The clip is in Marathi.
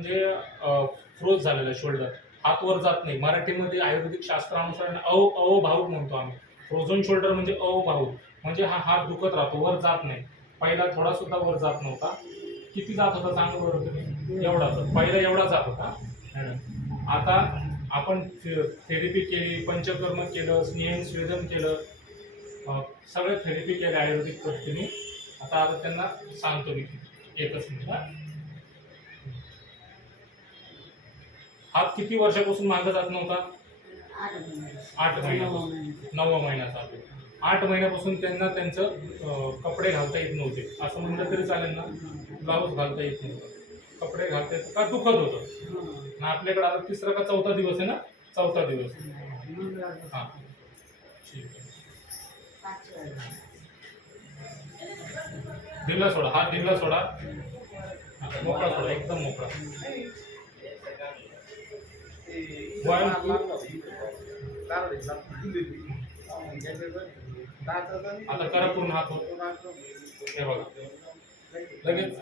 म्हणजे फ्रोज झालेला शोल्डर, हात वर जात नाही. मराठीमध्ये आयुर्वेदिक शास्त्रानुसार अभावुक म्हणतो आम्ही. फ्रोझन शोल्डर म्हणजे अभावुक, म्हणजे हा हात दुखत राहतो, वर जात नाही. पहिला थोडा सुद्धा वर जात नव्हता. किती जात होता सांगा बरं तुम्ही? एवढाच. पहिला एवढा जात होता. आता आपण थेरपी केली, पंचकर्म केलं, स्नेहन स्वेदन केलं, सगळे थेरपी केले आयुर्वेदिक पद्धतीने. आता त्यांना सांगतो मी एकच मिनिट. हात किती वर्षापासून मागे जात नव्हता? 8 महिन्यापासून. 9वा महिना चालू. 8 महिन्यापासून त्यांना त्यांचं कपडे घालता येत नव्हते, असं म्हणलं तरी चालेल ना. ब्लाऊज घालता येत नव्हतं, कपडे घालता येत का, दुखत होतं. आपल्याकडे आता 3रा का 4था दिवस आहे ना? 4था दिवस. हां, ठीक आहे. ढिला सोडा, हात ढिला सोडा, मोकळा सोडा, एकदम मोकळा. आता करा पूर्ण हात. हे बघा लगेच